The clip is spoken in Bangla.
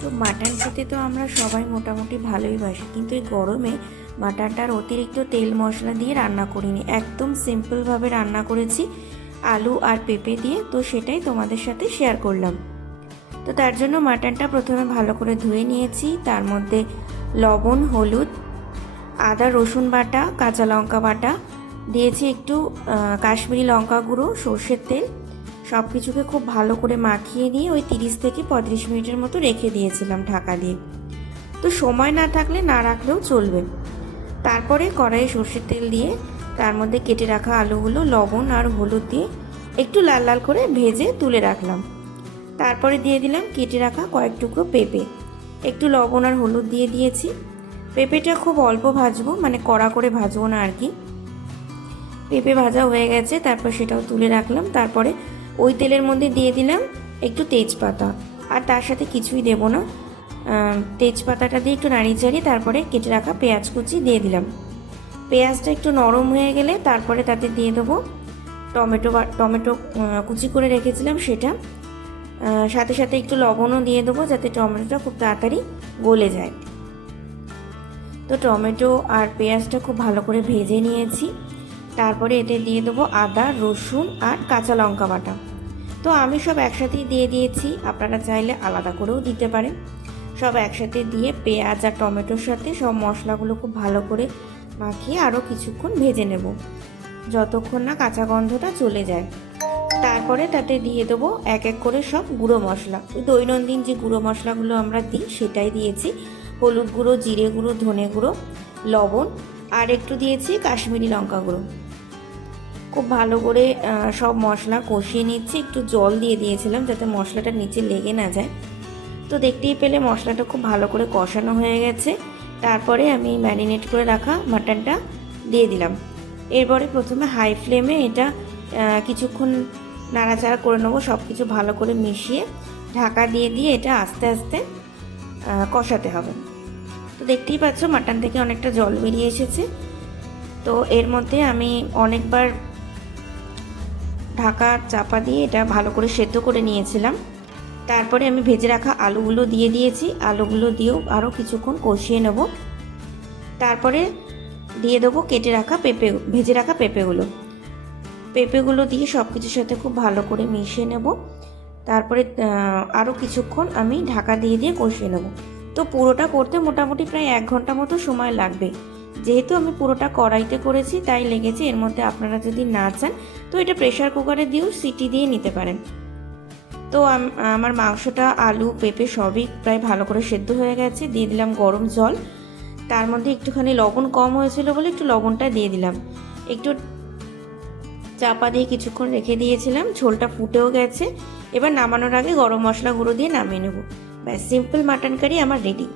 তো মাটন খেতে তো আমরা সবাই মোটামুটি ভালোই বাসি। কিন্তু এই গরমে মাটনটার অতিরিক্ত তেল মশলা দিয়ে রান্না করিনি। একদম সিম্পলভাবে রান্না করেছি, আলু আর পেঁপে দিয়ে। তো সেটাই তোমাদের সাথে শেয়ার করলাম। তো তার জন্য মাটনটা প্রথমে ভালো করে ধুয়ে নিয়েছি। তার মধ্যে লবণ, হলুদ, আদা, রসুন বাটা, কাঁচা লঙ্কা বাটা, দিয়েছি একটু কাশ্মীরি লঙ্কা গুঁড়ো, সর্ষের তেল। সব কিছুকে খুব ভালো করে মাখিয়ে নিয়ে ওই তিরিশ থেকে পঁয়ত্রিশ মিনিটের মতো রেখে দিয়েছিলাম ঢাকা দিয়ে। তো সময় না থাকলে না রাখলেও চলবে। তারপরে কড়াইয়ে সর্ষের তেল দিয়ে তার মধ্যে কেটে রাখা আলুগুলো, লবণ আর হলুদ দিয়ে একটু লাল লাল করে ভেজে তুলে রাখলাম। তারপরে দিয়ে দিলাম কেটে রাখা কয়েক টুকরো পেঁপে। একটু লবণ আর হলুদ দিয়ে দিয়েছি। পেঁপেটা খুব অল্প ভাজবো মানে কড়া করে ভাজবো না আর কি। পেঁপে ভাজা হয়ে গেছে, তারপর সেটাও তুলে রাখলাম। তারপরে ওই তেলের মধ্যে দিয়ে দিলাম একটু তেজপাতা। আর তার সাথে কিছুই দেবো না। তেজপাতাটা দিয়ে একটু নাড়িয়ে চাড়িয়ে তারপরে কেটে রাখা পেঁয়াজ কুচি দিয়ে দিলাম। পেঁয়াজটা একটু নরম হয়ে গেলে তারপরে তাতে দিয়ে দেবো টমেটো বা টমেটো কুচি করে রেখেছিলাম সেটা। সাথে সাথে একটু লবণও দিয়ে দেবো যাতে টমেটোটা খুব তাড়াতাড়ি গলে যায়। তো টমেটো আর পেঁয়াজটা খুব ভালো করে ভেজে নিয়েছি। তারপরে এতে দিয়ে দেবো আদা, রসুন আর কাঁচা লঙ্কা বাটা। তো আমি সব একসাথেই দিয়ে দিয়েছি, আপনারা চাইলে আলাদা করেও দিতে পারেন। সব একসাথে দিয়ে পেঁয়াজ আর টমেটোর সাথে সব মশলাগুলো খুব ভালো করে মাখিয়ে আরও কিছুক্ষণ ভেজে নেব। যতক্ষণ না কাঁচা গন্ধটা চলে যায়। তারপরে তাতে দিয়ে দেবো এক এক করে সব গুঁড়ো মশলা। দৈনন্দিন যে গুঁড়ো মশলাগুলো আমরা দিই, সেটাই দিয়েছি। হলুদ গুঁড়ো, জিরে গুঁড়ো, ধনে গুঁড়ো, লবণ, আর একটু দিয়েছি কাশ্মীরি লঙ্কা গুঁড়ো। খুব ভালো করে সব মশলা কষিয়ে নিচ্ছি। একটু জল দিয়ে দিয়েছিলাম যাতে মশলাটা নিচে লেগে না যায়। তো দেখতেই পেলে মশলাটা খুব ভালো করে কষানো হয়ে গেছে। তারপরে আমি ম্যারিনেট করে রাখা মাটনটা দিয়ে দিলাম। এরপরে প্রথমে হাই ফ্লেমে এটা কিছুক্ষণ নাড়াচাড়া করে নেব সব কিছু ভালো করে মিশিয়ে ঢাকা দিয়ে দিয়ে এটা আস্তে আস্তে কষাতে হবে। তো দেখতেই পাচ্ছ মাটন থেকে অনেকটা জল বেরিয়ে এসেছে। তো এর মধ্যে আমি অনেকবার ঢাকা চাপা দিয়ে এটা ভালো করে সেদ্ধ করে নিয়েছিলাম। তারপরে আমি ভেজে রাখা আলুগুলো দিয়ে দিয়েছি। আলুগুলো দিয়েও আরও কিছুক্ষণ কষিয়ে নেব। তারপরে দিয়ে দেবো কেটে রাখা পেঁপে, ভেজে রাখা পেঁপেগুলো। পেঁপেগুলো দিয়ে সব কিছুর সাথে খুব ভালো করে মিশিয়ে নেব। তারপরে আরও কিছুক্ষণ আমি ঢাকা দিয়ে দিয়ে কষিয়ে নেব। তো পুরোটা করতে মোটামুটি প্রায় এক ঘণ্টা মতো সময় লাগবে। যেহেতু আমি পুরোটা কড়াইতে করেছি, তাই লেগেছে। এর মধ্যে আপনারা যদি না চান, তো এটা প্রেশার কুকারে দিয়েও সিটি দিয়ে নিতে পারেন। তো আমার মাংসটা, আলু, পেঁপে সবই প্রায় ভালো করে সেদ্ধ হয়ে গেছে। দিয়ে দিলাম গরম জল। তার মধ্যে একটুখানি লবণ কম হয়েছিল বলে একটু লবণটা দিয়ে দিলাম। একটু চাপা দিয়ে কিছুক্ষণ রেখে দিয়েছিলাম। ঝোলটা ফুটেও গেছে। এবার নামানোর আগে গরম মশলা গুঁড়ো দিয়ে নামিয়ে নেব। ব্যাস সিম্পল মাটন কারি আমার রেডি